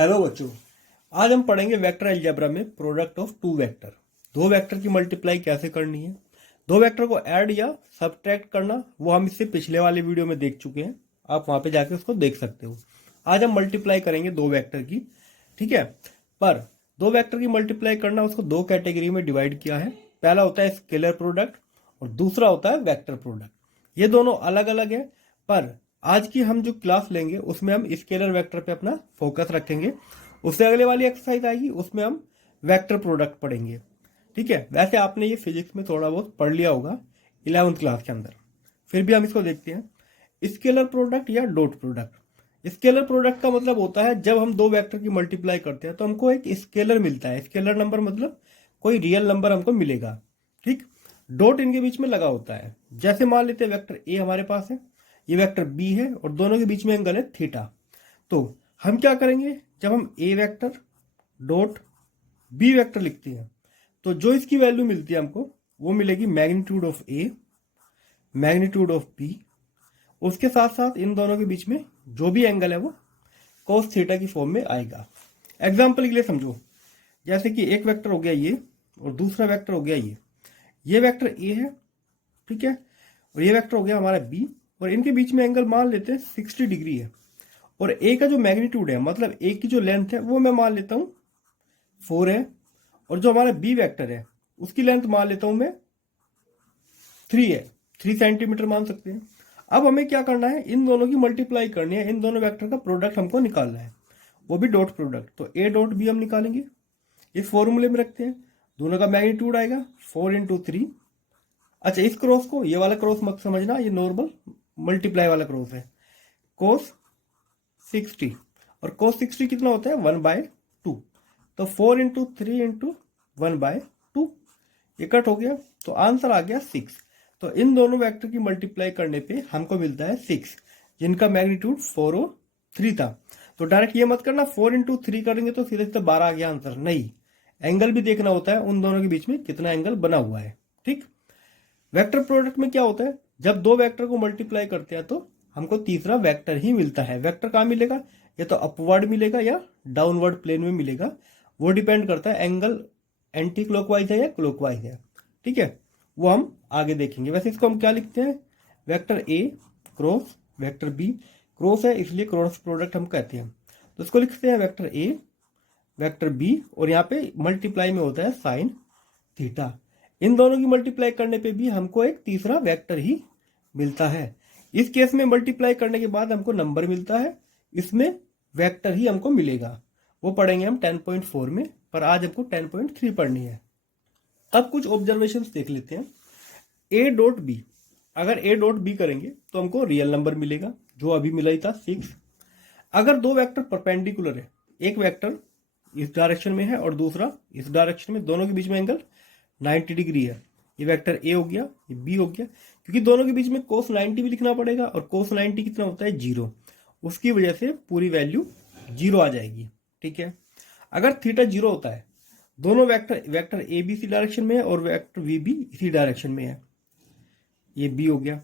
Hello बच्चों, आज हम पढ़ेंगे वेक्टर अलजेब्रा में प्रोडक्ट ऑफ टू वेक्टर। दो वेक्टर की मल्टीप्लाई कैसे करनी है, दो वेक्टर को ऐड या सब्ट्रैक्ट करना, वो हम इससे पिछले वाले वीडियो में देख चुके हैं। आप वहां पे जाके उसको देख सकते हो। आज हम मल्टीप्लाई करेंगे दो वेक्टर की, ठीक है। पर दो वेक्टर की मल्टीप्लाई करना, उसको दो कैटेगरी में डिवाइड किया है। पहला होता है स्केलर प्रोडक्ट और दूसरा होता है वेक्टर प्रोडक्ट। ये दोनों अलग अलग है, पर आज की हम जो क्लास लेंगे उसमें हम स्केलर वेक्टर पे अपना फोकस रखेंगे। उससे अगले वाली एक्सरसाइज आएगी, उसमें हम वेक्टर प्रोडक्ट पढ़ेंगे, ठीक है। वैसे आपने ये फिजिक्स में थोड़ा बहुत पढ़ लिया होगा 11th क्लास के अंदर, फिर भी हम इसको देखते हैं। स्केलर प्रोडक्ट या डॉट प्रोडक्ट। स्केलर प्रोडक्ट का मतलब होता है जब हम दो वेक्टर की मल्टीप्लाई करते हैं तो हमको एक स्केलर मिलता है। स्केलर नंबर मतलब कोई रियल नंबर हमको मिलेगा, ठीक। डॉट इनके बीच में लगा होता है। जैसे मान लेते हैं वेक्टर ए हमारे पास है, ये वेक्टर बी है और दोनों के बीच में एंगल है थीटा। तो हम क्या करेंगे, जब हम ए वेक्टर डॉट बी वेक्टर लिखते हैं तो जो इसकी वैल्यू मिलती है हमको वो मिलेगी magnitude of A magnitude of B. उसके साथ साथ इन दोनों के बीच में जो भी एंगल है वो cos थीटा की फॉर्म में आएगा। एग्जाम्पल के लिए समझो, जैसे कि एक वेक्टर हो गया ये और दूसरा वेक्टर हो गया ये वेक्टर ए है, ठीक है, और ये वेक्टर हो गया हमारा बी, और इनके बीच में एंगल मान लेते हैं 60 डिग्री है। और ए का जो मैग्नीट्यूड है मतलब ए की जो लेंथ है वो मैं मान लेता हूँ 4 है, और जो हमारा बी वेक्टर है उसकी लेंथ मान लेता हूं मैं 3 है, 3 सेंटीमीटर मान सकते हैं। अब हमें क्या करना है, इन दोनों की मल्टीप्लाई करनी है, इन दोनों वेक्टर का प्रोडक्ट हमको निकालना है, वो भी डॉट प्रोडक्ट। तो ए डॉट बी हम निकालेंगे, इस फॉर्मूले में रखते हैं। दोनों का मैग्नीट्यूड आएगा 4 इंटू 3। अच्छा, इस क्रॉस को, ये वाला क्रॉस मत समझना, ये नॉर्मल मल्टीप्लाई वाला क्रॉस है। कोस 60, और कोस 60 कितना होता है 1/2। तो 4 इंटू 3 इंटू 1/2, ये कट हो गया तो आंसर आ गया 6। तो इन दोनों वेक्टर की मल्टीप्लाई करने पे हमको मिलता है 6, जिनका मैग्नीट्यूड 4 और 3 था। तो डायरेक्ट ये मत करना 4 इंटू 3 करेंगे तो सीधे सीधे 12 आ गया आंसर, नहीं, एंगल भी देखना होता है उन दोनों के बीच में कितना एंगल बना हुआ है, ठीक। वेक्टर प्रोडक्ट में क्या होता है, जब दो वेक्टर को मल्टीप्लाई करते हैं तो हमको तीसरा वेक्टर ही मिलता है। वेक्टर कहाँ मिलेगा, या तो अपवर्ड मिलेगा या डाउनवर्ड प्लेन में मिलेगा, वो डिपेंड करता है एंगल एंटी क्लॉकवाइज है या क्लॉकवाइज है, ठीक है। वो हम आगे देखेंगे। वैसे इसको हम क्या लिखते हैं, vector A cross vector B, cross है इसलिए क्रॉस प्रोडक्ट हम कहते हैं। तो इसको लिखते हैं वेक्टर ए वेक्टर बी, और यहाँ पे मल्टीप्लाई में होता है साइन थीटा। इन दोनों की मल्टीप्लाई करने पे भी हमको एक तीसरा वेक्टर ही मिलता है। इस केस में मल्टीप्लाई करने के बाद हमको नंबर मिलता है, इसमें वेक्टर ही हमको मिलेगा। वो पढ़ेंगे हम 10.4 में, पर आज हमको 10.3 पढ़नी है। अब कुछ ऑब्जर्वेशंस देख लेते हैं। ए डॉट बी, अगर ए डॉट बी करेंगे तो हमको रियल नंबर मिलेगा जो अभी मिला ही था 6। अगर दो वेक्टर परपेंडिकुलर है, एक वेक्टर इस डायरेक्शन में है और दूसरा इस डायरेक्शन में, दोनों के बीच में एंगल 90 डिग्री है, ये वेक्टर ए हो गया, ये बी हो गया, क्योंकि दोनों के बीच में cos 90 भी लिखना पड़ेगा, और cos 90 कितना होता है 0, उसकी वजह से पूरी वैल्यू 0 आ जाएगी, ठीक है। अगर थीटा 0 होता है, दोनों वेक्टर ए बी इसी डायरेक्शन में है और वेक्टर वी भी इसी डायरेक्शन में है, ये बी हो गया,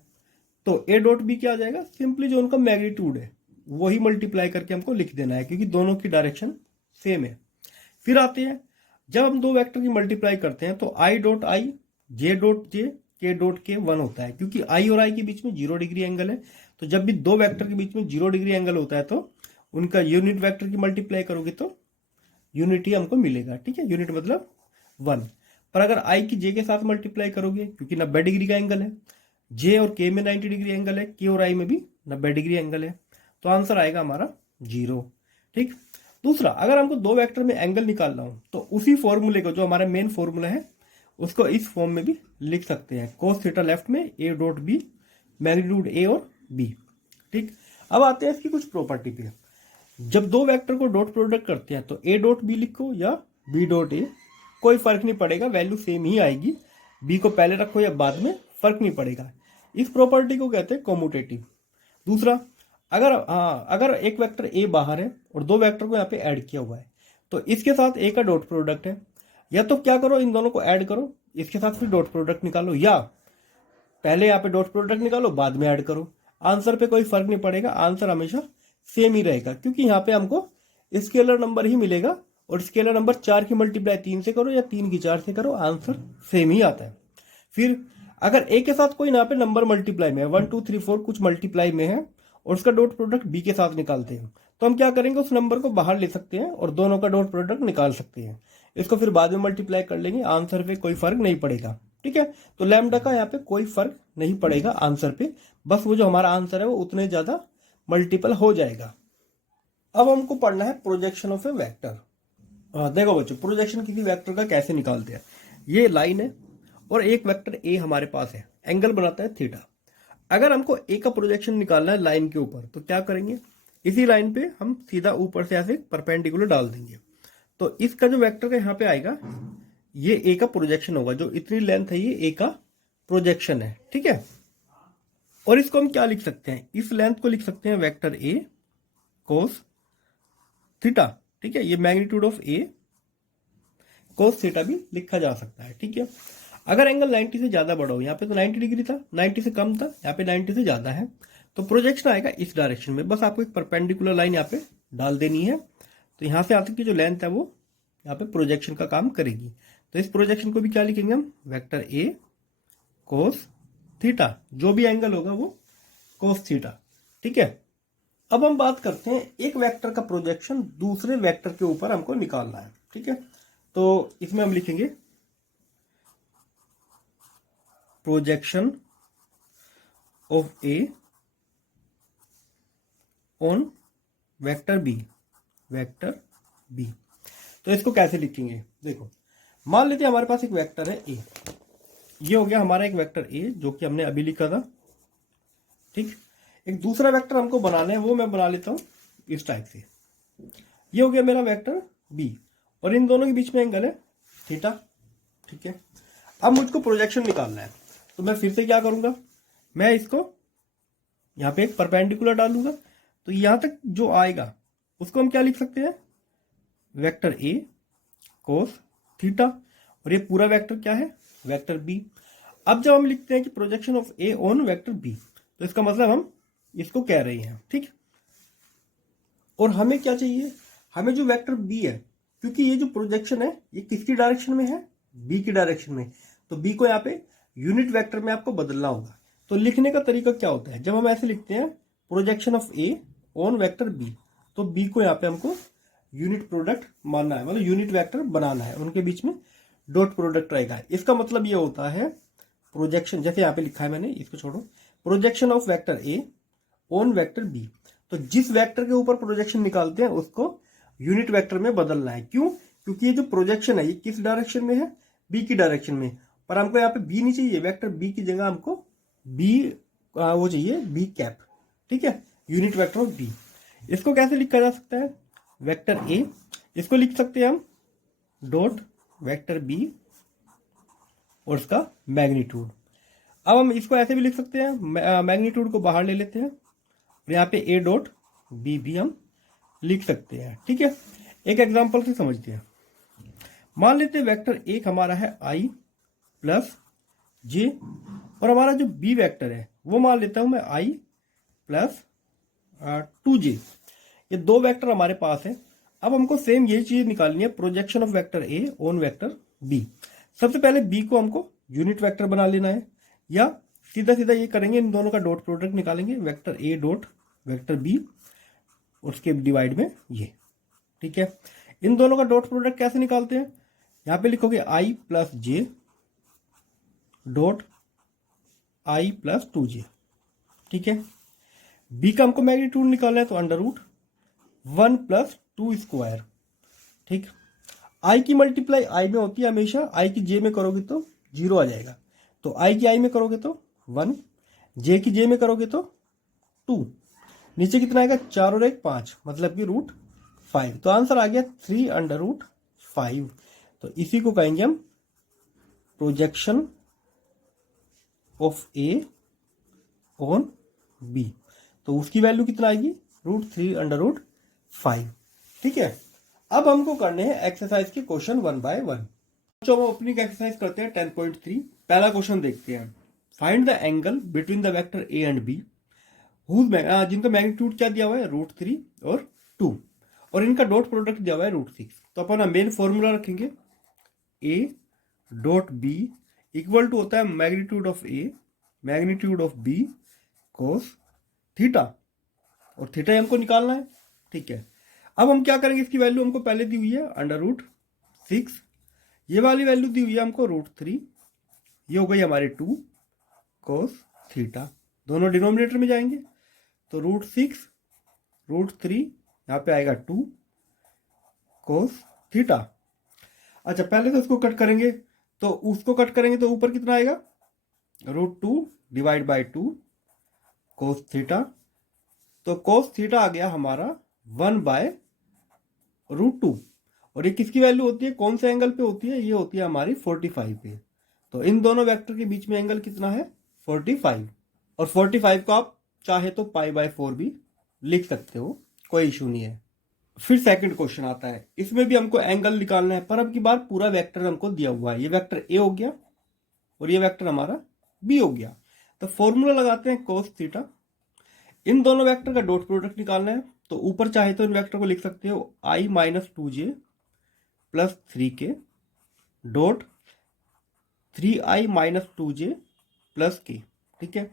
तो ए डॉट बी क्या आ जाएगा, सिंपली जो उनका मैग्नीट्यूड है वही मल्टीप्लाई करके हमको लिख देना है, क्योंकि दोनों की डायरेक्शन सेम है। फिर आते हैं, जब हम दो वेक्टर की मल्टीप्लाई करते हैं तो I dot I J dot J के डॉट के 1 होता है, क्योंकि आई और आई के बीच में 0 डिग्री एंगल है। तो जब भी दो वेक्टर के बीच में 0 डिग्री एंगल होता है तो उनका यूनिट वेक्टर की मल्टीप्लाई करोगे तो यूनिट ही हमको मिलेगा, ठीक है, यूनिट मतलब 1। पर अगर आई की जे के साथ मल्टीप्लाई करोगे, क्योंकि 90 डिग्री का एंगल है, जे और के में 90 डिग्री एंगल है, के और आई में भी 90 डिग्री एंगल है, तो आंसर आएगा हमारा 0, ठीक। दूसरा, अगर हमको दो वेक्टर में एंगल निकालना हो तो उसी फॉर्मूले को, जो हमारा मेन फॉर्मूला है, उसको इस फॉर्म में भी लिख सकते हैं। cos थीटा लेफ्ट में A dot B, magnitude A और बी, ठीक। अब आते हैं इसकी कुछ प्रॉपर्टी पे। जब दो वेक्टर को डॉट प्रोडक्ट करते हैं तो ए डॉट बी लिखो या बी डॉट ए, कोई फर्क नहीं पड़ेगा, वैल्यू सेम ही आएगी। बी को पहले रखो या बाद में, फर्क नहीं पड़ेगा। इस प्रॉपर्टी को कहते हैं कॉम्यूटेटिव। दूसरा, अगर एक वेक्टर ए बाहर है और दो वेक्टर को यहाँ पे ऐड किया हुआ है तो इसके साथ ए का डॉट प्रोडक्ट है, या तो क्या करो, इन दोनों को ऐड करो, इसके साथ फिर डॉट प्रोडक्ट निकालो, या पहले यहाँ पे डॉट प्रोडक्ट निकालो बाद में ऐड करो। आंसर पे कोई फर्क नहीं पड़ेगा, आंसर हमेशा सेम ही रहेगा, क्योंकि यहाँ पे हमको स्केलर नंबर ही मिलेगा, और स्केलर नंबर 4 की मल्टीप्लाई 3 से करो या 3 की 4 से करो, आंसर सेम ही आता है। फिर अगर ए के साथ कोई यहाँ पे नंबर मल्टीप्लाई में है, 1 2 3 4 कुछ मल्टीप्लाई में है, और उसका डॉट प्रोडक्ट बी के साथ निकालते हैं, तो हम क्या करेंगे, उस नंबर को बाहर ले सकते हैं और दोनों का डॉट प्रोडक्ट निकाल सकते हैं। इसको फिर बाद में मल्टीप्लाई कर लेंगे, आंसर पे कोई फर्क नहीं पड़ेगा। ठीक है, तो लैम्डा का यहाँ पे कोई फर्क नहीं पड़ेगा आंसर पे, बस वो जो हमारा आंसर है वो उतने ज्यादा मल्टीपल हो जाएगा। अब हमको पढ़ना है प्रोजेक्शन ऑफ ए वेक्टर। देखो बच्चों, प्रोजेक्शन किसी वेक्टर का कैसे निकालते हैं। ये लाइन है और एक वेक्टर ए हमारे पास है, एंगल बनाता है थीटा। अगर हमको ए का प्रोजेक्शन निकालना है लाइन के ऊपर, तो क्या करेंगे, इसी लाइन पे हम सीधा ऊपर से ऐसे परपेंडिकुलर डाल देंगे। तो इसका जो वेक्टर का यहाँ पे आएगा, ये ए का प्रोजेक्शन होगा, जो इतनी लेंथ है ये ए का प्रोजेक्शन है। ठीक है, और इसको हम क्या लिख सकते हैं, इस लेंथ को लिख सकते हैं वेक्टर ए कोस थीटा। ठीक है, ये magnitude of A cos theta भी लिखा जा सकता है। ठीक है, अगर एंगल 90 से ज्यादा बड़ा हो, यहाँ पे तो 90 डिग्री था, 90 से कम था, यहाँ पे 90 से ज्यादा है, तो प्रोजेक्शन आएगा इस डायरेक्शन में। बस आपको एक परपेंडिकुलर लाइन यहाँ पे डाल देनी है, तो यहाँ से आते की जो लेंथ है वो यहाँ पे प्रोजेक्शन का काम करेगी। तो इस प्रोजेक्शन को भी क्या लिखेंगे हम, वेक्टर ए कोस थीटा, जो भी एंगल होगा वो कोस थीटा। ठीक है, अब हम बात करते हैं एक वेक्टर का प्रोजेक्शन दूसरे वेक्टर के ऊपर हमको निकालना है। ठीक है, तो इसमें हम लिखेंगे projection of A on vector B, vector B. तो इसको कैसे लिखेंगे, देखो मान लेते हैं हमारे पास एक वेक्टर है ए, ये हो गया हमारा एक वेक्टर ए जो कि हमने अभी लिखा था। ठीक, एक दूसरा वेक्टर हमको बनाना है, वो मैं बना लेता हूं इस टाइप से। ये हो गया मेरा वेक्टर बी, और इन दोनों के बीच में एंगल है थीटा। ठीक है, अब मुझको प्रोजेक्शन निकालना है, तो मैं फिर से क्या करूंगा, मैं इसको यहाँ पे एक परपेंडिकुलर डालूंगा, तो यहां तक जो आएगा उसको हम क्या लिख सकते हैं, वेक्टर ए कोस थीटा, और ये पूरा वेक्टर क्या है, वेक्टर बी। अब जब हम लिखते हैं कि projection of A on vector B, तो इसका मतलब हम इसको कह रहे हैं। ठीक, और हमें क्या चाहिए, हमें जो वेक्टर बी है, क्योंकि ये जो प्रोजेक्शन है ये किसकी डायरेक्शन में है, बी की डायरेक्शन में, तो बी को यहाँ पे यूनिट वेक्टर में आपको बदलना होगा। तो लिखने का तरीका क्या होता है, जब हम ऐसे लिखते हैं projection of A on vector B, तो बी को यहाँ पे हमको यूनिट प्रोडक्ट मानना है, मतलब यूनिट वेक्टर बनाना है, उनके बीच में डॉट प्रोडक्ट रहेगा। इसका मतलब ये होता है प्रोजेक्शन, जैसे यहाँ पे लिखा है मैंने, इसको छोड़ो, projection of vector A on vector B. तो जिस वेक्टर के ऊपर प्रोजेक्शन निकालते हैं उसको यूनिट वेक्टर में बदलना है। क्यों, क्योंकि ये जो प्रोजेक्शन है ये किस डायरेक्शन में है, बी की डायरेक्शन में, पर हमको यहाँ पे बी नहीं चाहिए, वेक्टर बी की जगह हमको बी वो चाहिए, बी कैप। ठीक है, यूनिट वेक्टर ऑफ बी। इसको कैसे लिखा जा सकता है, वेक्टर ए, इसको लिख सकते हैं हम डॉट वेक्टर बी और उसका मैग्नीट्यूड। अब हम इसको ऐसे भी लिख सकते हैं, मैग्नीट्यूड को बाहर ले लेते हैं, और यहाँ पे ए डॉट बी भी हम लिख सकते हैं। ठीक है, एक एग्जांपल से समझते हैं। मान लेते हैं वेक्टर एक हमारा है आई प्लस जे, और हमारा जो बी वेक्टर है वो मान लेता हूं मैं आई प्लस 2j। ये दो वेक्टर हमारे पास है। अब हमको सेम ये चीज निकालनी है, projection of vector A on vector B. सबसे पहले बी को हमको यूनिट वेक्टर बना लेना है, या सीधा सीधा ये करेंगे, इन दोनों का डॉट प्रोडक्ट निकालेंगे, vector A dot vector B, उसके डिवाइड में ये। ठीक है, इन दोनों का डॉट प्रोडक्ट कैसे निकालते हैं, यहां पे लिखोगे I plus J dot I plus 2j। ठीक है, बी का हमको मैग्नीट्यूड निकालना है, तो अंडर रूट 1 प्लस 2 स्क्वायर। ठीक, आई की मल्टीप्लाई आई में होती है हमेशा, आई की जे में करोगे तो 0 आ जाएगा, तो आई की आई में करोगे तो 1, जे की जे में करोगे तो 2, नीचे कितना आएगा 4 और 1 5, मतलब कि रूट 5। तो आंसर आ गया 3 अंडर रूट 5। तो इसी को कहेंगे हम projection of A on B. तो उसकी वैल्यू कितना आएगी, रूट 3 अंडर रूट 5। ठीक है, अब हमको करने हैं एक्सरसाइज के क्वेश्चन 1 बाय 1। तो हम ओपनिंग एक्सरसाइज करते हैं 10.3। पहला क्वेश्चन देखते हैं, find the angle between the vector A and B जिनका मैग्नीट्यूड क्या दिया हुआ है, रूट 3 और 2, और इनका डॉट प्रोडक्ट दिया हुआ है √6। तो अपन मेन फॉर्मूला रखेंगे a dot b equal to होता है magnitude of a magnitude of b cos theta, और थीटा हमको निकालना है। ठीक है, अब हम क्या करेंगे, इसकी वैल्यू हमको पहले दी हुई है √6, ये वाली वैल्यू दी हुई है हमको √3, ये हो गई हमारी 2 कोस थीटा, दोनों डिनोमिनेटर में जाएंगे तो √6 √3 यहाँ पे आएगा 2 कोस थीटा। अच्छा पहले तो उसको कट करेंगे, तो उसको कट करेंगे तो ऊपर कितना आएगा √2 डिवाइड बाई 2 कोस थीटा, तो कोस थीटा आ गया हमारा 1/√2, और ये किसकी वैल्यू होती है, कौन से एंगल पे होती है, ये होती है हमारी 45 पे। तो इन दोनों वेक्टर के बीच में एंगल कितना है 45, और 45 को आप चाहे तो π/4 भी लिख सकते हो, कोई इशू नहीं है। फिर सेकंड क्वेश्चन आता है, इसमें भी हमको एंगल निकालना है, पर अब की बार पूरा वेक्टर हमको दिया हुआ है, ये वेक्टर ए हो गया और ये वेक्टर हमारा बी हो गया। तो फॉर्मूला लगाते हैं cos थीटा, इन दोनों वेक्टर का डॉट प्रोडक्ट निकालना है, तो ऊपर चाहे तो इन वेक्टर को लिख सकते हो i-2j plus 3k dot 3i-2j plus k। ठीक है,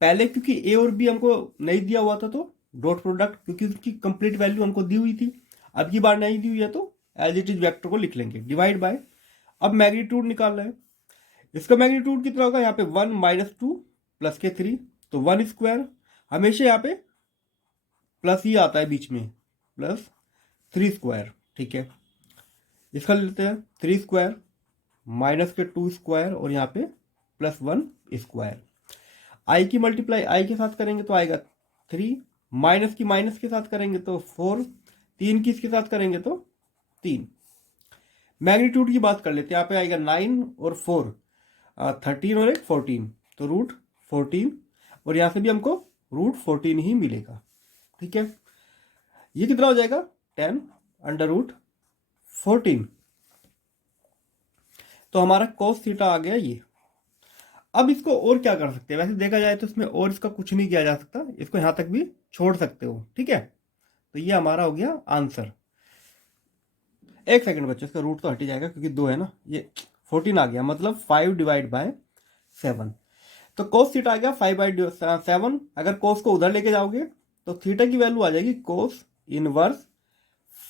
पहले क्योंकि ए और बी हमको नहीं दिया हुआ था तो डॉट प्रोडक्ट, क्योंकि उसकी कंप्लीट वैल्यू हमको दी हुई थी, अब की बार नहीं दी हुई है तो एज इट इज वेक्टर को लिख लेंगे डिवाइड बाय। अब मैग्नीट्यूड निकालना है, इसका मैग्नीट्यूड कितना होगा, यहाँ पे 1 - 2 प्लस के 3, तो 1 स्क्वायर, हमेशा यहाँ पे प्लस ही आता है बीच में, प्लस 3 स्क्वायर। ठीक है, इसका लेते हैं 3 स्क्वायर माइनस के 2 स्क्वायर और यहाँ पे प्लस 1 स्क्वायर। आई की मल्टीप्लाई आई के साथ करेंगे तो आएगा 3, माइनस की माइनस के साथ करेंगे तो 4, 3 की इसके साथ करेंगे तो 3। मैग्नीट्यूड की बात कर लेते हैं, यहाँ पे आएगा 9 और 4 13 और 1 14, तो √14, और यहाँ से भी हमको √14 ही मिलेगा। ठीक है, ये कितना हो जाएगा 10√14, तो हमारा cos थीटा आ गया ये। अब इसको और क्या कर सकते हैं, वैसे देखा जाए तो इसमें और इसका कुछ नहीं किया जा सकता, इसको यहां तक भी छोड़ सकते हो। ठीक है, तो ये हमारा हो गया आंसर। एक सेकंड बच्चों, इसका रूट तो हट ही जाएगा क्योंकि 2 है ना, ये 14 आ गया, मतलब 5 डिवाइड बाय 7, तो cos थीटा आ गया 5/7। अगर cos को उधर लेके जाओगे तो थीटा की वैल्यू आ जाएगी cos इनवर्स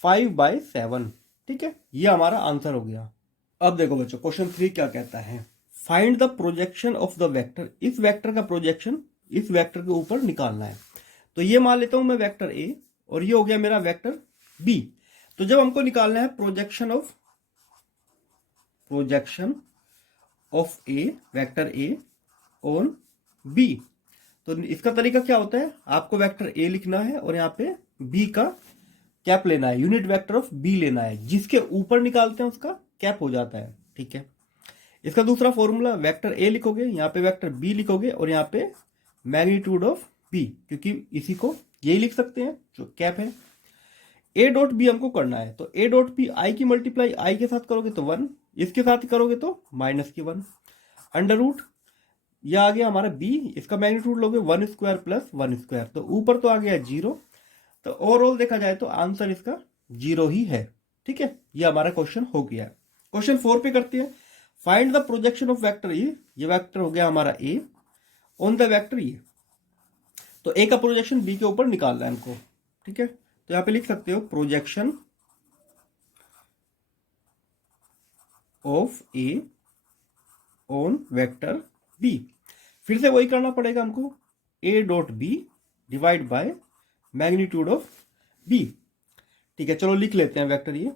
5/7। ठीक है, ये हमारा आंसर हो गया। अब देखो बच्चों क्वेश्चन 3 क्या कहता है, find the projection of the vector, इस वेक्टर का प्रोजेक्शन इस वेक्टर के ऊपर निकालना है। तो ये मान लेता हूं मैं वेक्टर ए और ये हो गया मेरा वेक्टर बी। तो जब हमको निकालना है projection of A, vector A on B, तो इसका तरीका क्या होता है, आपको वेक्टर ए लिखना है और यहाँ पे बी का कैप लेना है, यूनिट वेक्टर ऑफ बी लेना है, जिसके ऊपर निकालते हैं उसका कैप हो जाता है। ठीक है, इसका दूसरा फॉर्मूला, वेक्टर ए लिखोगे, यहाँ पे वेक्टर बी लिखोगे और यहाँ पे मैग्नीट्यूड ऑफ बी, क्योंकि इसी को यही लिख सकते हैं जो कैप है। ए डॉट बी हमको करना है, तो ए डॉट बी आई की मल्टीप्लाई आई के साथ करोगे तो 1, इसके साथ करोगे तो -1 अंडर रूट, यह आ गया हमारा बी, इसका मैग्नीट्यूड लोगे 1 स्क्वायर प्लस 1 स्क्वायर, तो ऊपर तो आ गया 0, तो ओवरऑल देखा जाए तो आंसर इसका 0 ही है। ठीक है, ये हमारा क्वेश्चन हो गया। क्वेश्चन 4 पे करते हैं, find the projection of vector ए, ये वेक्टर हो गया हमारा ए ऑन द वेक्टर ए, तो ए का प्रोजेक्शन बी के ऊपर निकालना है हमको। ठीक है, तो यहां पे लिख सकते हो projection of A on vector B, फिर से वही करना पड़ेगा हमको, A dot B divide by magnitude of B. ठीक है, चलो लिख लेते हैं वेक्टर ये,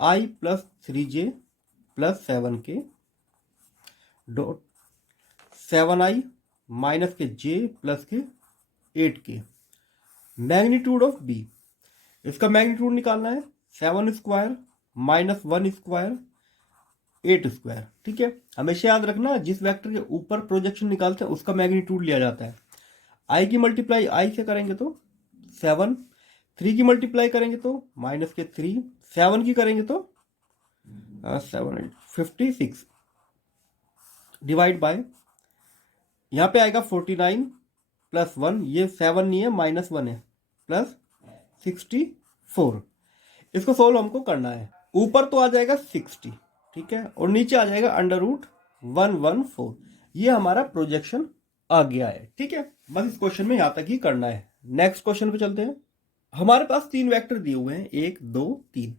I plus 3j plus 7k dot 7i minus K j plus K 8k magnitude of B, इसका मैग्नीट्यूड निकालना है 7 स्क्वायर माइनस 1 स्क्वायर 8 स्क्वायर। ठीक है, हमेशा याद रखना जिस वेक्टर के ऊपर प्रोजेक्शन निकालते हैं उसका मैग्नीट्यूड लिया जाता है। आई की मल्टीप्लाई आई से करेंगे तो 7, 3 की मल्टीप्लाई करेंगे तो माइनस के 3, 7 की करेंगे तो 56 डिवाइड बाय, यहाँ पे आएगा 49 प्लस 1, ये 7 नहीं है -1 है, प्लस 64 4। इसको सोल्व हमको करना है। ऊपर तो आ जाएगा 60, ठीक है, और नीचे आ जाएगा √114। ये हमारा प्रोजेक्शन आ गया है, ठीक है। बस इस क्वेश्चन में यहां तक ही करना है। नेक्स्ट क्वेश्चन पे चलते हैं। हमारे पास 3 वेक्टर दिए हुए हैं, 1 2 3।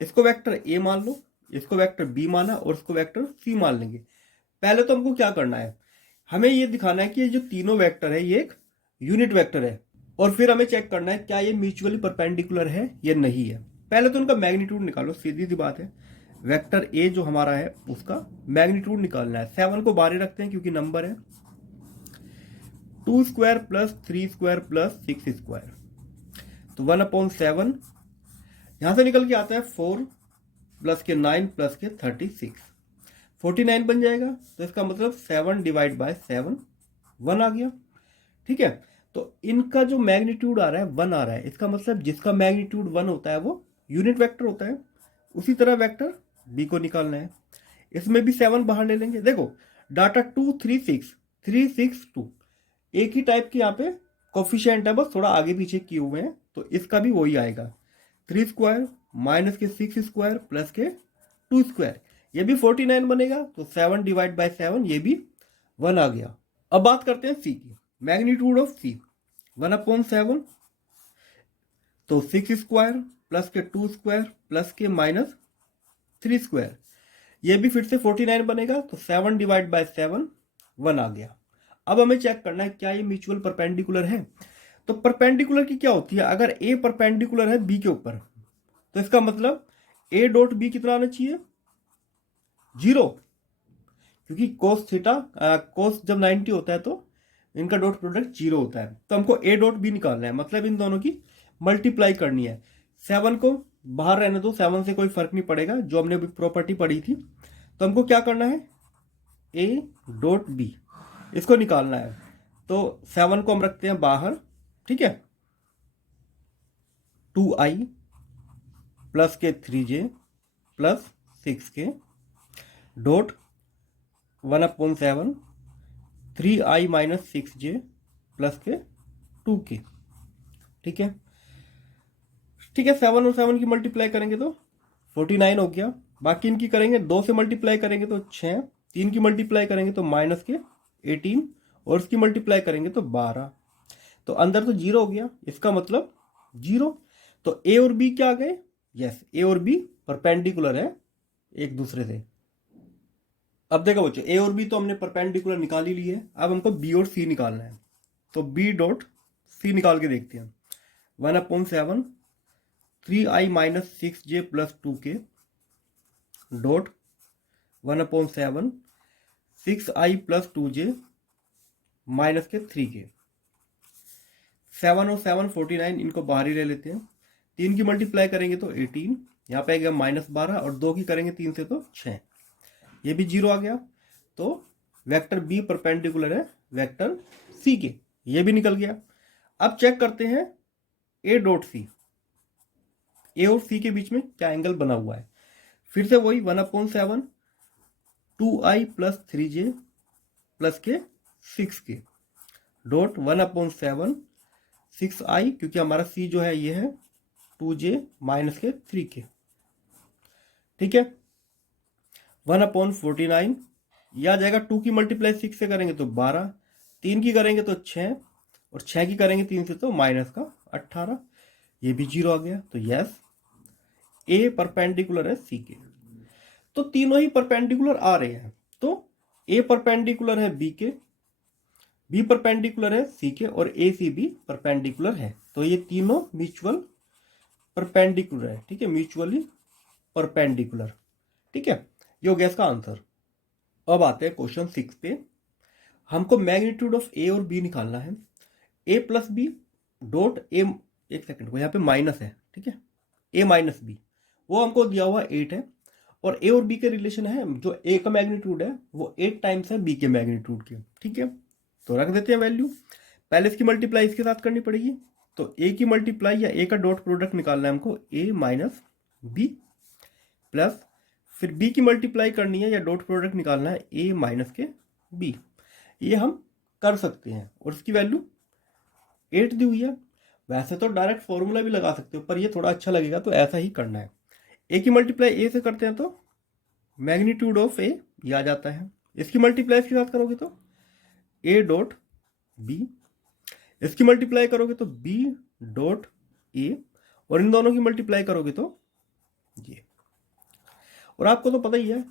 इसको वेक्टर ए मान लो, इसको वेक्टर बी माना और इसको वेक्टर सी मान लेंगे। पहले तो हमको क्या करना है, हमें ये दिखाना है कि ये जो तीनों वेक्टर है ये एक यूनिट वेक्टर है, और फिर हमें चेक करना है क्या ये म्यूचुअली परपेंडिकुलर है या नहीं है। पहले तो उनका मैग्नीट्यूड निकालो, सीधी सी बात है। वेक्टर ए जो हमारा है उसका मैग्नीट्यूड निकालना है। 7 को बाहर ही रखते हैं क्योंकि नंबर है। 2 square plus 3 square plus 6 square, तो 1/7 यहां से निकल के आता है 4 प्लस के 9 प्लस के 36, 49 बन जाएगा। तो इसका मतलब 7 डिवाइड बाय 7 1 आ गया, ठीक है। तो इनका जो मैग्नीट्यूड आ रहा है 1 आ रहा है, इसका मतलब जिसका मैग्नीट्यूड 1 होता है वो यूनिट वेक्टर होता है। उसी तरह वेक्टर बी को निकालना है, इसमें भी 7 बाहर ले लेंगे। देखो डाटा 2 3 6 3 6 2 एक ही टाइप के यहाँ पे कोफिशिएंट है, बस थोड़ा आगे पीछे किए हुए हैं, तो इसका भी वही आएगा। 3 स्क्वायर माइनस के 6 स्क्वायर प्लस के 2 स्क्वायर, ये भी 49 बनेगा। तो 7 डिवाइड बाय 7 ये भी 1 आ गया। अब बात करते हैं सी की। मैग्नीट्यूड ऑफ सी 1/7, तो 6 स्क्वायर प्लस के 2 स्क्वायर प्लस के माइनस 3 स्क्वायर, ये भी फिर से 49 बनेगा। तो 7 डिवाइड बाय 7 1 आ गया। अब हमें चेक करना है क्या ये म्यूचुअल परपेंडिकुलर है। तो परपेंडिकुलर की क्या होती है, अगर ए परपेंडिकुलर है बी के ऊपर तो इसका मतलब ए डॉट बी कितना आना चाहिए, 0, क्योंकि कोस थीटा कोस जब 90 होता है तो इनका डॉट प्रोडक्ट 0 होता है। तो हमको ए डॉट बी निकालना है, मतलब इन दोनों की मल्टीप्लाई करनी है। 7 को बाहर रहने दो, 7 से कोई फर्क नहीं पड़ेगा, जो हमने अभी प्रॉपर्टी पढ़ी थी। तो हमको क्या करना है, ए डॉट बी इसको निकालना है। तो 7 को हम रखते हैं बाहर, ठीक है। 2i प्लस के 3j plus 6k dot 1/7 3i minus 6j plus के 2k, ठीक है। ठीक है, 7 और 7 की मल्टीप्लाई करेंगे तो 49 हो गया। बाकी इनकी करेंगे 2 से मल्टीप्लाई करेंगे तो 6, 3 की मल्टीप्लाई करेंगे तो माइनस के 18 और इसकी मल्टीप्लाई करेंगे तो 12। तो अंदर तो 0 हो गया, इसका मतलब 0। तो ए और बी क्या आ गए, यस ए और बी परपेंडिकुलर है एक दूसरे से। अब देखो बच्चों, ए और बी तो हमने परपेंडिकुलर निकाल ही ली है, अब हमको बी और सी निकालना है। तो बी डॉट सी निकाल के देखते हैं। 1/7 3i minus 6j plus 2k dot 1/7 6i plus 2j minus के 3k। 7 और 7 49, इनको बाहर ही ले लेते हैं। 3 की मल्टीप्लाई करेंगे तो 18, यहाँ पे आएगा -12, और 2 की करेंगे 3 से तो 6, ये भी 0 आ गया। तो वेक्टर बी परपेंडिकुलर है वेक्टर सी के, ये भी निकल गया। अब चेक करते हैं ए डॉट सी, ए और सी के बीच में क्या एंगल बना हुआ है। फिर से वही 1/7 2i प्लस 3j प्लस के 6k डॉट 1/7 6i, क्योंकि हमारा सी जो है ये है 2j माइनस के 3k, ठीक है। 1/49 यह आ जाएगा। 2 की मल्टीप्लाई 6 से करेंगे तो 12, 3 की करेंगे तो 6, और 6 की करेंगे 3 से तो माइनस का 18, ये भी 0 आ गया। तो यस ए परपेंडिकुलर है सी के। तो तीनों ही परपेंडिकुलर आ रहे हैं। तो ए परपेंडिकुलर है बी के, बी परपेंडिकुलर है सी के, और ए सी भी परपेंडिकुलर है। तो ये तीनों म्यूचुअल परपेंडिकुलर है, ठीक है, म्यूचुअली परपेंडिकुलर, ठीक है। ये हो गया इसका आंसर। अब आते हैं क्वेश्चन 6 पे। हमको मैग्नीट्यूड ऑफ ए और बी निकालना है। ए प्लस बी डॉट ए, एक सेकंड को यहाँ पे माइनस है, ठीक है, ए माइनस बी, वो हमको दिया हुआ 8 है। और ए और बी के रिलेशन है, जो ए का मैग्नीट्यूड है वो 8 टाइम्स है बी के मैग्नीट्यूड के, ठीक है। तो रख देते हैं वैल्यू। पहले इसकी मल्टीप्लाई इसके साथ करनी पड़ेगी। तो ए की मल्टीप्लाई या ए का डॉट प्रोडक्ट निकालना है हमको, ए माइनस बी, प्लस फिर बी की मल्टीप्लाई करनी है या डॉट प्रोडक्ट निकालना है, ए माइनस के बी। ये हम कर सकते हैं, और इसकी वैल्यू 8 दी हुई है। वैसे तो डायरेक्ट फॉर्मूला भी लगा सकते हो, पर ये थोड़ा अच्छा लगेगा तो ऐसा ही करना है। ए की मल्टीप्लाई ए से करते हैं तो मैग्नीट्यूड ऑफ ए ये आ जाता है। इसकी मल्टीप्लाई इसके साथ करोगे तो ए डॉट बी, इसकी मल्टीप्लाई करोगे तो बी डॉट ए, और इन दोनों की मल्टीप्लाई करोगे तो ये। और आपको तो पता ही है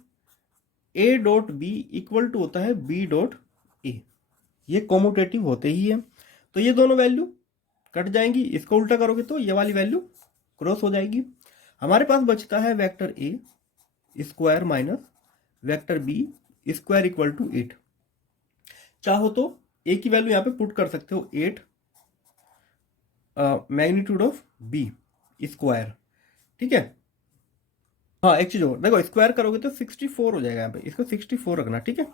A dot B equal to होता है बी डॉट ए, ये कॉम्यूटेटिव होते ही है। तो ये दोनों वैल्यू कट जाएंगी, इसको उल्टा करोगे तो ये वाली वैल्यू क्रॉस हो जाएगी। हमारे पास बचता है vector A square minus vector B square equal to 8। चाहो तो ए की वैल्यू यहां पे पुट कर सकते हो 8 मैग्नीट्यूड ऑफ बी स्क्वायर, ठीक है। हाँ एक चीज और देखो, स्क्वायर करोगे तो 64 हो जाएगा यहाँ पे, इसको 64 रखना, ठीक है।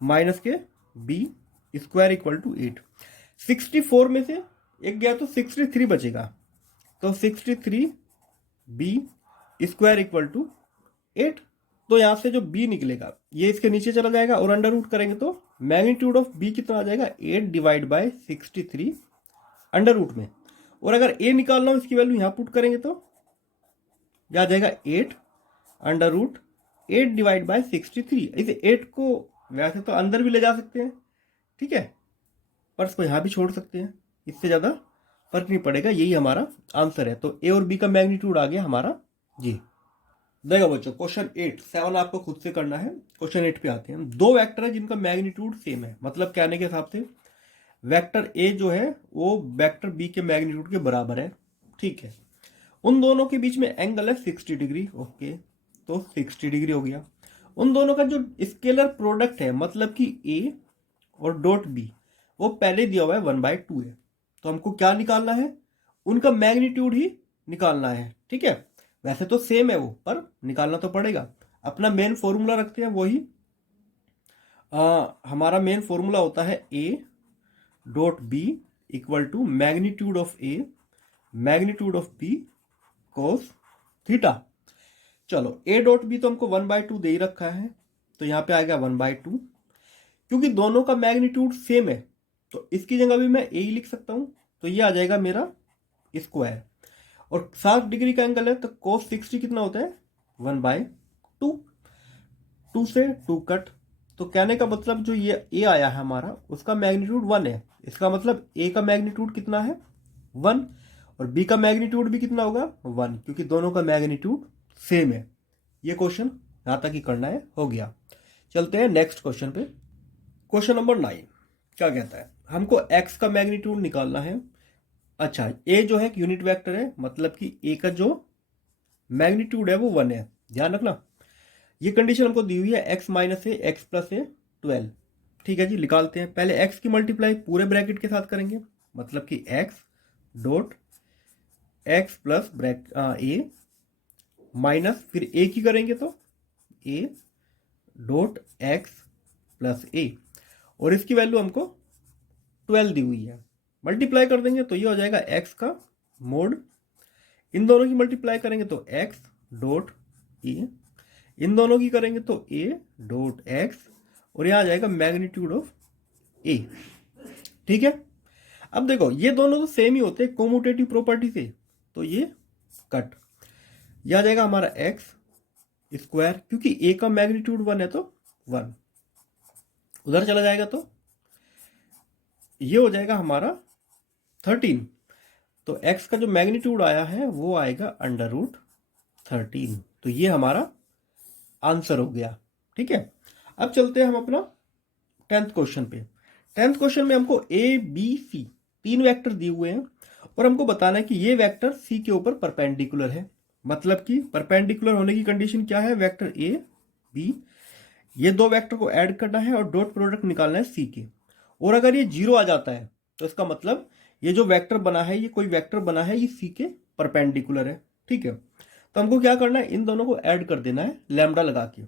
माइनस के बी स्क्वायर इक्वल टू 8। 64 में से एक गया तो 63 बचेगा, तो 63 बी स्क्वायर इक्वल टू 8। तो यहां से जो b निकलेगा ये इसके नीचे चला जाएगा, और अंडर रूट करेंगे तो मैग्नीट्यूड ऑफ b कितना आ जाएगा 8 डिवाइड बाय 63 अंडर रूट में। और अगर a निकालना हो इसकी वैल्यू यहां पुट करेंगे तो यह आ जाएगा 8 अंडर रूट 8 डिवाइड बाय 63। इसे 8 को वैसे तो अंदर भी ले जा सकते हैं, ठीक है, पर इसको यहां भी छोड़ सकते हैं, इससे ज्यादा फर्क नहीं पड़ेगा। यही हमारा आंसर है। तो a और b का मैग्नीट्यूड आ गया हमारा जी। देखो बच्चों क्वेश्चन 8 7 आपको खुद से करना है। क्वेश्चन 8 पे आते हैं। दो वेक्टर है जिनका मैग्नीट्यूड सेम है, मतलब कहने के हिसाब से वेक्टर ए जो है वो वेक्टर बी के मैग्नीट्यूड के बराबर है, ठीक है। उन दोनों के बीच में एंगल है 60 डिग्री, ओके, तो 60 डिग्री हो गया। उन दोनों का जो स्केलर प्रोडक्ट है, मतलब कि ए और डॉट बी, वो पहले दिया हुआ है 1/2 है। तो हमको क्या निकालना है, उनका मैग्नीट्यूड ही निकालना है, ठीक है। वैसे तो सेम है वो, पर निकालना तो पड़ेगा। अपना मेन फॉर्मूला रखते हैं, वही हमारा मेन फॉर्मूला होता है A dot B equal to magnitude of A magnitude of B cos theta. चलो ए डॉट बी तो हमको 1/2 दे ही रखा है, तो यहां पे आ गया 1/2। क्योंकि दोनों का मैग्नीट्यूड सेम है तो इसकी जगह भी मैं ए ही लिख सकता हूं, तो ये आ जाएगा मेरा स्क्वायर। और 60 डिग्री का एंगल है तो cos 60 कितना होता है 1/2। 2 से 2 कट, तो कहने का मतलब जो ये a आया है हमारा उसका मैग्नीट्यूड 1 है। इसका मतलब a का मैग्नीट्यूड कितना है 1, और b का मैग्नीट्यूड भी कितना होगा 1, क्योंकि दोनों का मैग्नीट्यूड सेम है। ये क्वेश्चन यहां तक ही करना है, हो गया। चलते हैं नेक्स्ट क्वेश्चन पे। क्वेश्चन नंबर 9 क्या कहता है, हमको x का मैग्नीट्यूड निकालना है। अच्छा, ए जो है यूनिट वेक्टर है, मतलब कि ए का जो मैग्नीट्यूड है वो 1 है, ध्यान रखना। ये कंडीशन हमको दी हुई है x माइनस ए एक्स प्लस ए 12, ठीक है जी। निकालते हैं, पहले x की मल्टीप्लाई पूरे ब्रैकेट के साथ करेंगे, मतलब कि x डॉट एक्स प्लस ए माइनस फिर a की करेंगे तो a डॉट एक्स प्लस ए, और इसकी वैल्यू हमको 12 दी हुई है। मल्टीप्लाई कर देंगे तो ये हो जाएगा x का मोड, इन दोनों की मल्टीप्लाई करेंगे तो x डॉट ए, इन दोनों की करेंगे तो a डॉट x, और यहां आ जाएगा मैग्नीट्यूड ऑफ a, ठीक है। अब देखो ये दोनों तो सेम ही होते हैं कॉम्यूटेटिव प्रॉपर्टी से, तो ये कट, यह आ जाएगा हमारा x स्क्वायर, क्योंकि a का मैग्नीट्यूड 1 है तो 1 उधर चला जाएगा, तो ये हो जाएगा हमारा 13। तो x का जो मैग्नीट्यूड आया है वो आएगा अंडर रूट 13। तो ये हमारा आंसर हो गया, ठीक है। अब चलते हैं हम अपना 10th क्वेश्चन पे। 10th क्वेश्चन में हमको a b c 3 वेक्टर दिए हुए हैं, और हमको बताना है कि ये वेक्टर c के ऊपर परपेंडिकुलर है। मतलब कि परपेंडिकुलर होने की कंडीशन क्या है, वेक्टर a b, ये दो वेक्टर को ऐड करना है और डॉट प्रोडक्ट निकालना है c के। और अगर ये 0 आ जाता है तो इसका मतलब ये जो वेक्टर बना है, ये कोई वेक्टर बना है, ये सी के परपेंडिकुलर है, ठीक है। तो हमको क्या करना है, इन दोनों को ऐड कर देना है लैम्डा लगा के।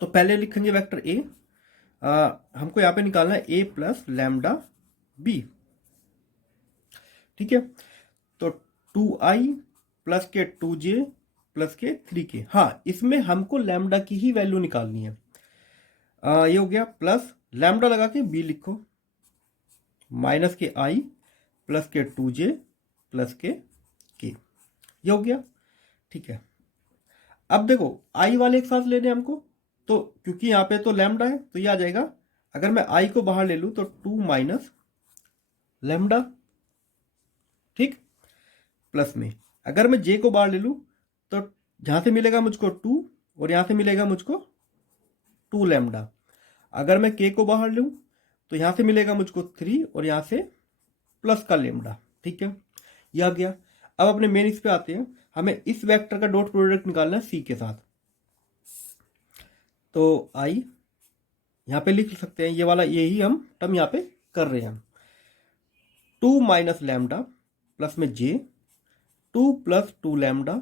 तो पहले लिखेंगे वेक्टर ए, हमको यहाँ पे निकालना है ए प्लस लैम्डा बी, ठीक है। तो 2i प्लस के 2j प्लस के 3k, हाँ इसमें हमको लैम्डा की ही वैल्यू निकालनी है। ये हो गया, प्लस लैम्डा लगा के b लिखो, माइनस के i प्लस के 2j प्लस के k, ये हो गया। ठीक है, अब देखो i वाले एक साथ लेने हमको, तो क्योंकि यहाँ पे तो लैम्डा है तो ये आ जाएगा, अगर मैं i को बाहर ले लूँ तो 2 माइनस लैम्डा, ठीक, प्लस में अगर मैं j को बाहर ले लूँ तो यहाँ से मिलेगा मुझको 2 और यहाँ से मिलेगा मुझको 2 लैम्डा। अगर मैं k को बाहर लूँ तो यहाँ से मिलेगा मुझको 3 और यहाँ से प्लस का लैम्डा। ठीक है, ये आ गया। अब अपने मेन इस पे आते हैं, हमें इस वेक्टर का डॉट प्रोडक्ट निकालना है c के साथ, तो i यहाँ पे लिख सकते हैं, ये वाला यही हम टर्म यहाँ पे कर रहे हैं। 2 माइनस लैम्डा प्लस में j, 2 plus 2 lambda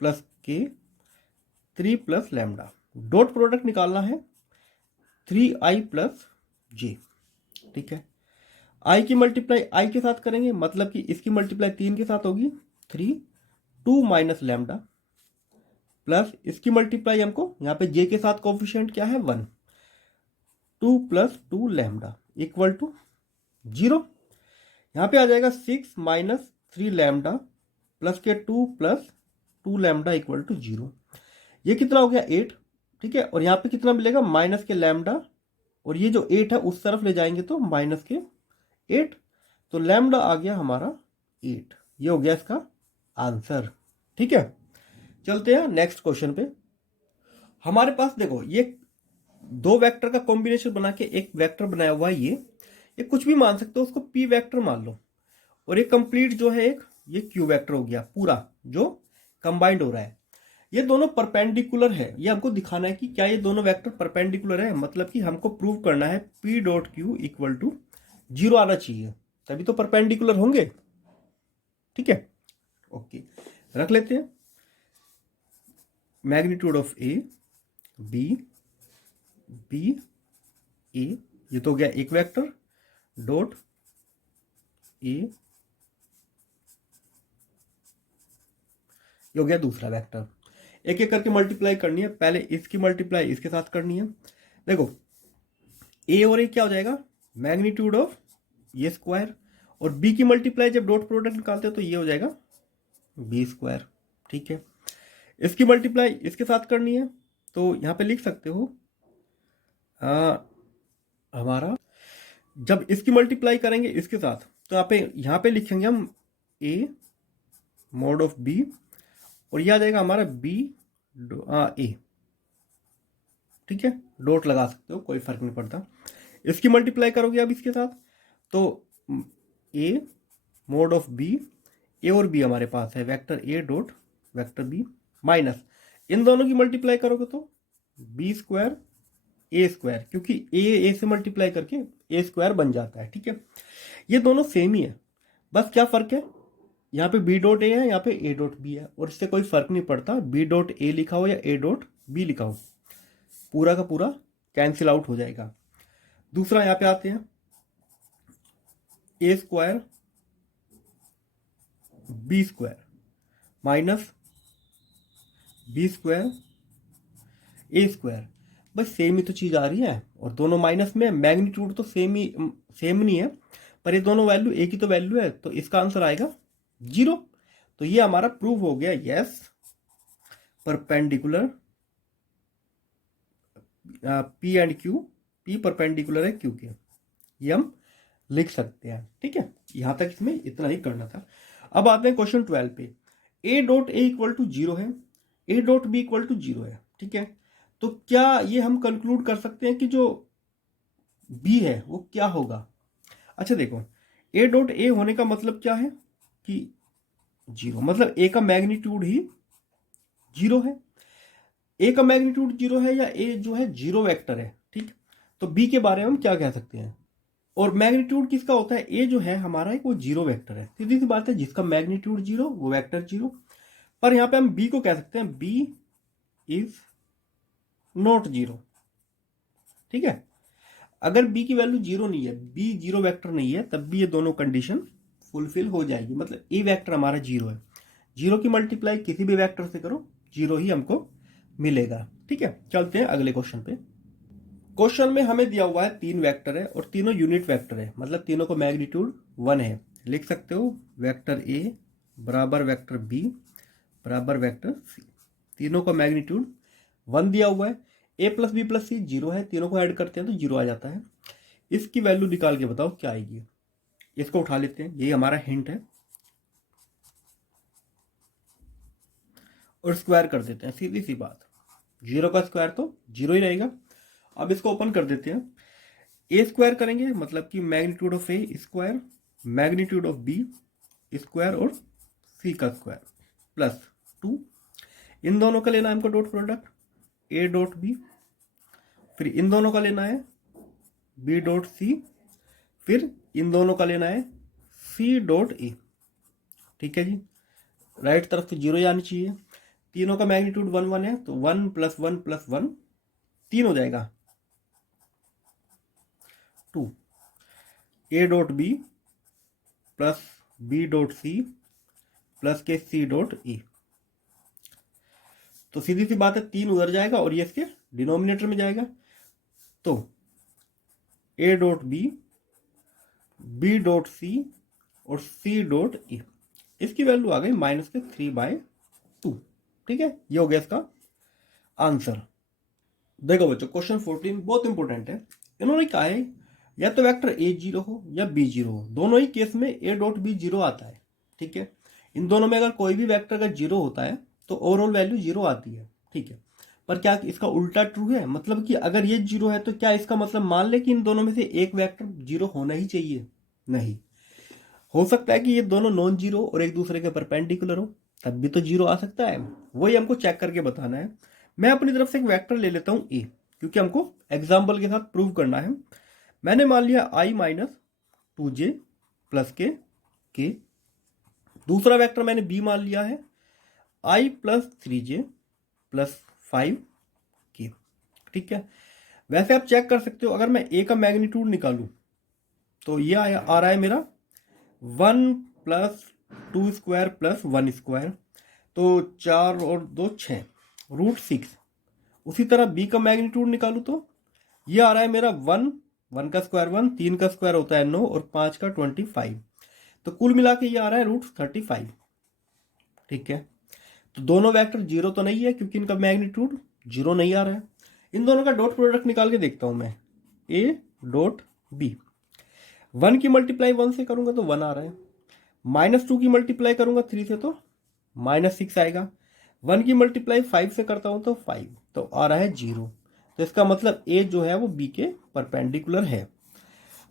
plus k, 3 plus lambda. Dot product निकालना है 3i प्लस j। ठीक है, i की मल्टीप्लाई i के साथ करेंगे, मतलब कि इसकी मल्टीप्लाई 3 के साथ होगी 3, 2 माइनस लैम्डा प्लस इसकी मल्टीप्लाई हमको यहाँ पे j के साथ कोफिशिएंट क्या है 1, 2 प्लस 2 लैम्डा इक्वल टू 0। यहाँ पे आ जाएगा 6 माइनस 3 लैम्डा प्लस के 2 प्लस 2 लैम्डा इक्वल टू 0। ये कितना हो गया 8। ठीक है, और यहाँ पे कितना मिलेगा माइनस के लैम्डा, और ये जो 8 है उस तरफ ले जाएंगे तो माइनस के 8, तो लैम्डा आ गया हमारा 8। ये हो गया इसका आंसर। ठीक है, चलते हैं नेक्स्ट क्वेश्चन पे। हमारे पास देखो ये दो वेक्टर का कॉम्बिनेशन बना के एक वेक्टर बनाया हुआ है, ये कुछ भी मान सकते हो, उसको पी वेक्टर मान लो, और ये कंप्लीट जो है एक ये क्यू वेक्टर हो गया पूरा जो कंबाइंड हो रहा है। ये दोनों परपेंडिकुलर है, ये हमको दिखाना है कि क्या ये दोनों वेक्टर परपेंडिकुलर है, मतलब कि हमको प्रूव करना है P dot Q equal to 0 आना चाहिए, तभी तो परपेंडिकुलर होंगे। ठीक है, ओके, रख लेते हैं magnitude of A B B A, ये तो हो गया एक वेक्टर, डॉट ए, ये हो गया दूसरा वेक्टर। एक एक करके मल्टीप्लाई करनी है, पहले इसकी मल्टीप्लाई इसके साथ करनी है। देखो ए और ए क्या हो जाएगा मैग्नीट्यूड ऑफ ये स्क्वायर, और बी की मल्टीप्लाई जब डॉट प्रोडक्ट निकालते हो तो ये हो जाएगा बी स्क्वायर। ठीक है, इसकी मल्टीप्लाई इसके साथ करनी है, तो यहाँ पे लिख सकते हो हमारा जब इसकी मल्टीप्लाई करेंगे इसके साथ तो यहाँ पे लिखेंगे हम ए मॉड ऑफ बी, और यह आ जाएगा हमारा बी ए। ठीक है, डॉट लगा सकते हो, कोई फर्क नहीं पड़ता। इसकी मल्टीप्लाई करोगे अब इसके साथ तो A mod of B, A और बी हमारे पास है vector A dot vector B, minus इन दोनों की मल्टीप्लाई करोगे तो बी स्क्वायर ए स्क्वायर, क्योंकि ए से मल्टीप्लाई करके ए स्क्वायर बन जाता है। ठीक है, ये दोनों सेम ही है, बस क्या फर्क है, यहाँ पे बी डॉट ए है, यहाँ पे ए डॉट बी है, और इससे कोई फर्क नहीं पड़ता बी डॉट ए लिखा हो या ए डॉट बी लिखा हो, पूरा का पूरा कैंसिल आउट हो जाएगा। दूसरा यहाँ पे आते हैं A square B square minus B square A square, बस सेम ही तो चीज आ रही है, और दोनों माइनस में, मैग्नीट्यूड तो सेम नहीं है, पर ये दोनों वैल्यू एक ही तो वैल्यू है, तो इसका आंसर आएगा 0। तो ये हमारा प्रूव हो गया, yes perpendicular P and Q, P perpendicular है क्यू के, ये हम लिख सकते हैं। ठीक है, यहां तक इसमें इतना ही करना था। अब आते हैं क्वेश्चन 12 पे। A dot A equal to 0 है, A dot B equal to 0 है। ठीक है, तो क्या ये हम कंक्लूड कर सकते हैं कि जो बी है वो क्या होगा। अच्छा देखो, ए डॉट ए होने का मतलब क्या है कि 0, मतलब ए का मैग्नीट्यूड ही 0 है, ए का मैग्नीट्यूड 0 है, या ए जो है 0 वेक्टर है। ठीक, तो बी के बारे में हम क्या कह सकते हैं, और मैग्नीट्यूड किसका होता है, ए जो है हमारा एक वो 0 वेक्टर है, सीधी सी बात है, जिसका मैग्नीट्यूड 0 वो वेक्टर 0। पर यहां पे हम बी को कह सकते हैं बी इज नॉट 0। ठीक है, अगर बी की वैल्यू 0 नहीं है, बी 0 वेक्टर नहीं है, तब भी ये दोनों कंडीशन फुलफिल हो जाएगी, मतलब ए वेक्टर हमारा 0 है, 0 की मल्टीप्लाई किसी भी वेक्टर से करो 0 ही हमको मिलेगा। ठीक है, चलते हैं अगले क्वेश्चन पे। क्वेश्चन में हमें दिया हुआ है 3 वेक्टर है और तीनों यूनिट वेक्टर है, मतलब तीनों को मैग्नीट्यूड 1 है। लिख सकते हो वेक्टर ए बराबर वेक्टर बी बराबर वेक्टर सी, तीनों का मैग्नीट्यूड 1 दिया हुआ है। ए प्लस बी प्लस सी 0 है, तीनों को ऐड करते हैं तो 0 आ जाता है। इसकी वैल्यू निकाल के बताओ क्या आएगी। इसको उठा लेते हैं, यही हमारा हिंट है, और स्क्वायर कर देते हैं। सीधी सी बात, 0 का स्क्वायर तो 0 ही रहेगा। अब इसको ओपन कर देते हैं। ए स्क्वायर करेंगे मतलब कि magnitude of A square, magnitude of B square और सी का स्क्वायर प्लस 2। इन दोनों का लेना है हमको dot product, A dot B, फिर इन दोनों का लेना है बी डॉट सी, फिर इन दोनों का लेना है सी डॉट ए। ठीक है जी, राइट तरफ से 0 ही आनी चाहिए। तीनों का मैग्नीट्यूड 1 1 है तो 1 प्लस 1 प्लस 1 3 हो जाएगा, 2। A dot B plus B dot C plus के सी डॉट ई। तो सीधी सी बात है 3 उधर जाएगा और ये इसके डिनोमिनेटर में जाएगा। तो A dot B dot C और सी डॉट ई, इसकी वैल्यू आ गई -3/2। ठीक है, ये हो गया इसका आंसर। देखो बच्चों क्वेश्चन 14 बहुत इंपॉर्टेंट है। इन्होंने कहा है या तो वेक्टर ए 0 हो या बी 0 हो, दोनों ही केस में ए डॉट बी 0 आता है। ठीक है, इन दोनों में अगर कोई भी वेक्टर का 0 होता है तो ओवरऑल वैल्यू 0 आती है। ठीक है, पर क्या इसका उल्टा ट्रू है? मतलब कि अगर ये 0 है तो क्या इसका मतलब मान ले कि इन दोनों में से एक वेक्टर 0 होना ही चाहिए? नहीं, हो सकता है कि ये दोनों नॉन जीरो और एक दूसरे के परपेंडिकुलर हो, तब भी तो 0 आ सकता है। वही हमको चेक करके बताना है। मैं अपनी तरफ से एक वेक्टर ले लेता हूं ए, क्योंकि हमको एग्जाम्पल के साथ प्रूव करना है। मैंने मान लिया i माइनस 2j प्लस के। दूसरा वेक्टर मैंने b मान लिया है i plus 3j plus 5k। ठीक है, वैसे आप चेक कर सकते हो, अगर मैं a का मैग्नीट्यूड निकालूं तो ये आ रहा है मेरा 1 प्लस 2 स्क्वायर प्लस 1 स्क्वायर, तो 4 और 2 6 √6। उसी तरह b का मैग्नीट्यूड निकालूं तो ये आ रहा है मेरा 1 का स्क्वायर 1, 3 का स्क्वायर होता है 9 और 5 का 25, तो कुल मिला के ये आ रहा है √35। ठीक है, तो दोनों वेक्टर 0 तो नहीं है क्योंकि इनका मैग्नीट्यूड 0 नहीं आ रहा है। इन दोनों का डॉट प्रोडक्ट निकाल के देखता हूं मैं, a डॉट बी। 1 की मल्टीप्लाई 1 से करूंगा तो 1 आ रहा है, -2 की मल्टीप्लाई करूंगा 3 से तो -6 आएगा, 1 की मल्टीप्लाई 5 से करता हूं तो 5, तो आ रहा है 0। तो इसका मतलब a जो है वो b के परपेंडिकुलर है।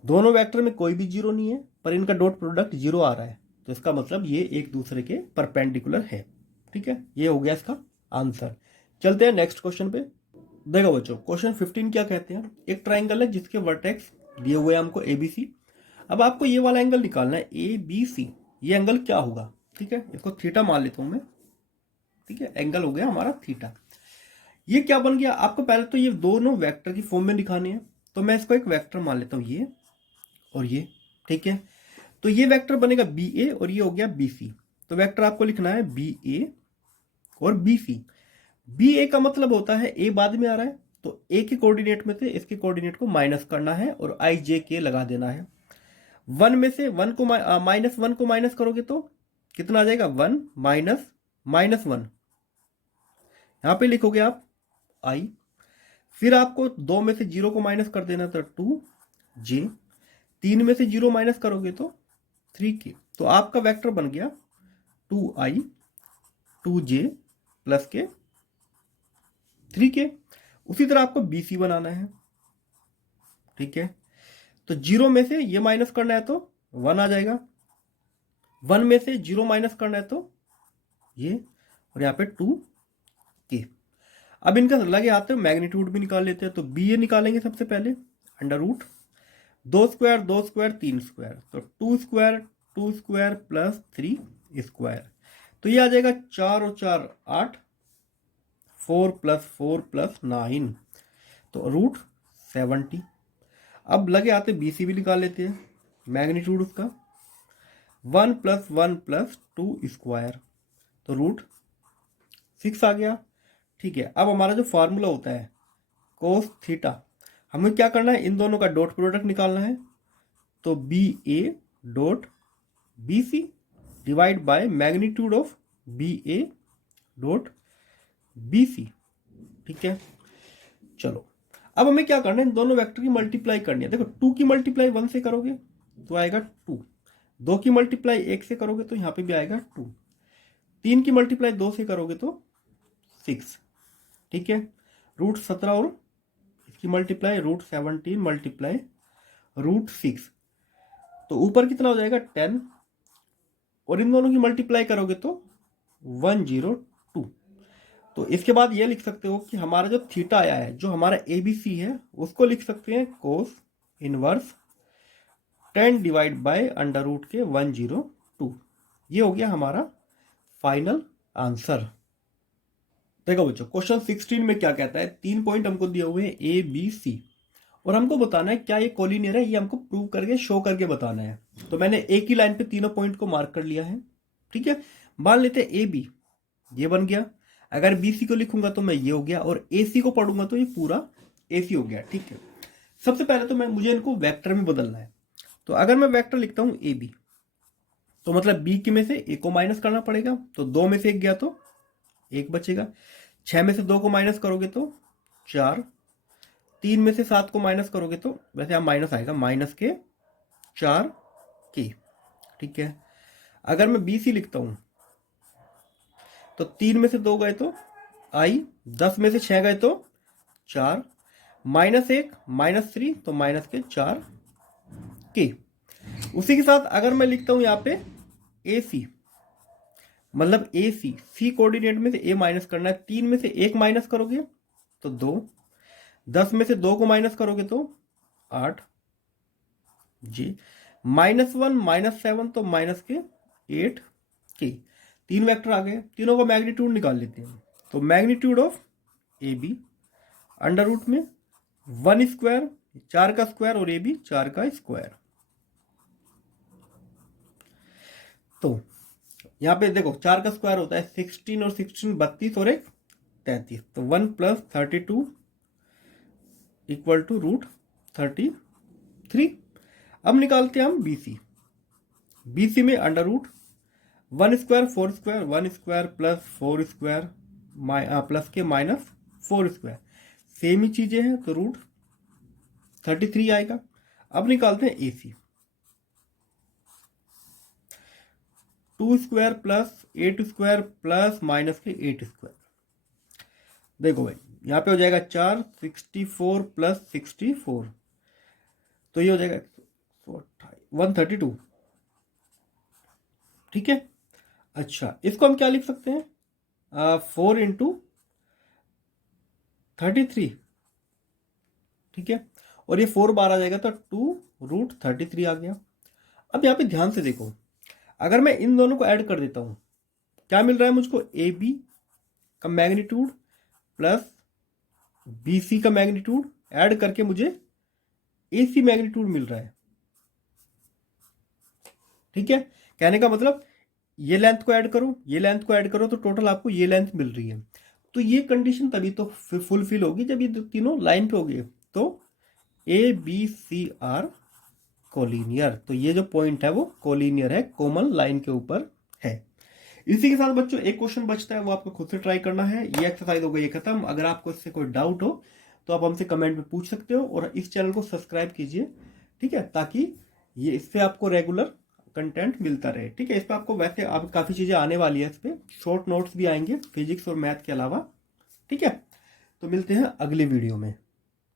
दोनों वेक्टर में कोई भी 0 नहीं है पर इनका डॉट प्रोडक्ट 0 आ रहा है, तो इसका मतलब ये एक दूसरे के परपेंडिकुलर है। ठीक है, ये हो गया इसका आंसर। चलते हैं नेक्स्ट क्वेश्चन पे। देखो बच्चों क्वेश्चन 15 क्या कहते हैं, एक ट्राइंगल है जिसके वर्टेक्स दिए हुए हैं हमको ABC। अब आपको ये वाला एंगल निकालना है ABC, ये एंगल क्या होगा? ठीक है, इसको थीटा मान लेता हूं मैं। ठीक है, एंगल हो गया हमारा थीटा। ये क्या बन गया? आपको पहले तो ये दोनों वेक्टर की फॉर्म में दिखाने हैं, तो मैं इसको एक वेक्टर मान लेता हूं, ये और ये। ठीक है, तो ये वेक्टर बनेगा BA और ये हो गया BC। तो वेक्टर आपको लिखना है BA और BC। BA का मतलब होता है A बाद में आ रहा है, तो A के कोऑर्डिनेट में से इसके कोऑर्डिनेट को माइनस करना है और IJK लगा देना है। 1 में से 1 को -1 को माइनस करोगे तो कितना आ जाएगा? 1 -1। यहां पे लिखोगे आप I, फिर आपको 2 में से 0 को माइनस कर देना था 2j, 3 में से 0 माइनस करोगे तो 3k। तो आपका वेक्टर बन गया 2i 2j प्लस के 3k। उसी तरह आपको BC बनाना है। ठीक है, तो 0 में से ये माइनस करना है तो 1 आ जाएगा, 1 में से 0 माइनस करना है तो ये, और यहाँ पे 2k। अब इनका लगे आते हैं मैग्नीट्यूड भी निकाल लेते हैं, तो BA निकालेंगे सबसे पहले, √ 2 स्क्वायर 2 स्क्वायर 3 स्क्वायर, तो 2 स्क्वायर प्लस 3 स्क्वायर, तो ये आ जाएगा 4 और 4 8, 4 प्लस 9, तो √70। अब लगे आते BC भी निकाल लेते हैं, मैग्नीट्यूड उसका 1 प्लस 1 प्लस 2 स्क्वायर, तो √6 आ गया। ठीक है, अब हमारा जो फार्मूला होता है कोस थीटा, हमें क्या करना है, इन दोनों का डॉट प्रोडक्ट निकालना है। तो B A dot B C divide by magnitude of B A dot B C. ठीक है, चलो अब हमें क्या करना है, इन दोनों वेक्टर की मल्टीप्लाई करनी है। देखो 2 की मल्टीप्लाई 1 से करोगे तो आएगा 2, 2 की मल्टीप्लाई 1 से करोगे तो यहाँ पे भी आएगा 2, 3 की मल्टीप्लाई 2 से करोगे तो 6। ठीक है, रूट 17 और इसकी मल्टीप्लाई रूट 17 मल्टीप्लाई रूट 6, तो ऊपर कितना हो जाएगा 10, और इन दोनों की मल्टीप्लाई करोगे तो 102। तो इसके बाद ये लिख सकते हो कि हमारा जो थीटा आया है, जो हमारा ABC है, उसको लिख सकते हैं cos inverse 10 divide by under root के 102। ये हो गया हमारा फाइनल आंसर। देखो बच्चों, क्वेश्चन 16 में क्या कहता है, 3 पॉइंट हमको दिए हुए हैं ABC, और हमको बताना है क्या ये कोलिनियर है, ये हमको प्रूव करके शो करके बताना है। तो मैंने एक ही लाइन पे तीनों पॉइंट को मार्क कर लिया है। ठीक है, मान लेते हैं AB ये बन गया, अगर BC को लिखूंगा तो मैं ये हो गया, और AC को पढ़ूंगा तो ये पूरा AC हो गया। ठीक है, सबसे पहले तो मुझे इनको वेक्टर में बदलना है। तो अगर मैं वेक्टर लिखता हूं AB, तो मतलब B के में से A को माइनस करना पड़ेगा, तो 2 में से 1 गया तो 1 बचेगा, 6 में से 2 को माइनस करोगे तो 4, 3 में से 7 को माइनस करोगे तो वैसे यहाँ माइनस आएगा, माइनस के 4 के। ठीक है, अगर मैं BC लिखता हूं तो 3 में से 2 गए तो I, 10 में से 6 गए तो 4, -1 -3 तो माइनस के 4 के। उसी के साथ अगर मैं लिखता हूं यहाँ पे AC, मतलब AC C कोऑर्डिनेट में से A माइनस करना है, 3 में से 1 माइनस करोगे तो 2, 10 में से 2 को माइनस करोगे तो 8 जी, -1 -7 तो माइनस के 8 के। 3 वेक्टर आ गए, तीनों का मैग्नीट्यूड निकाल लेते हैं। तो magnitude of AB under root में 1 स्क्वायर, 4 का स्क्वायर, और AB 4 का स्क्वायर। तो यहाँ पे देखो 4 का स्क्वायर होता है 16, और 16 32 और 1 33, तो 1 + 32 इक्वल टू रूट 33। अब निकालते हैं हम BC में under root 1 square 4 square, 1 square plus 4 square plus के -4 स्क्वायर, सेम ही चीजें हैं, तो रूट 33 आएगा। अब निकालते हैं AC, 2 square plus 8 square plus minus के 8 स्क्वायर। देखो भाई यहाँ पे हो जाएगा 4, 64 प्लस 64, तो ये हो जाएगा 132। ठीक है, अच्छा इसको हम क्या लिख सकते हैं, 4 × 33। ठीक है, और ये 4 बार आ जाएगा तो 2 रूट 33 आ गया। अब यहाँ पे ध्यान से देखो, अगर मैं इन दोनों को ऐड कर देता हूं, क्या मिल रहा है मुझको, AB का मैग्नीट्यूड प्लस BC का मैग्नीट्यूड ऐड करके मुझे AC मैग्नीट्यूड मिल रहा है। ठीक है, कहने का मतलब ये लेंथ को ऐड करो, ये लेंथ को ऐड करो, तो टोटल आपको ये लेंथ मिल रही है। तो ये कंडीशन तभी तो फुलफिल होगी जब ये तीनों लाइन पे होगी। तो ABC आर कोलिनियर, तो ये जो पॉइंट है वो कोलिनियर है, कॉमन लाइन के ऊपर है। इसी के साथ बच्चों एक क्वेश्चन बचता है, वो आपको खुद से ट्राई करना है। ये एक्सरसाइज हो गई खत्म। अगर आपको इससे कोई डाउट हो तो आप हमसे कमेंट में पूछ सकते हो, और इस चैनल को सब्सक्राइब कीजिए। ठीक है, ताकि ये इससे आपको रेगुलर कंटेंट मिलता रहे। ठीक है, इस पर आपको वैसे आप काफ़ी चीज़ें आने वाली है, इस पर शॉर्ट नोट्स भी आएंगे फिजिक्स और मैथ के अलावा। ठीक है, तो मिलते हैं अगले वीडियो में।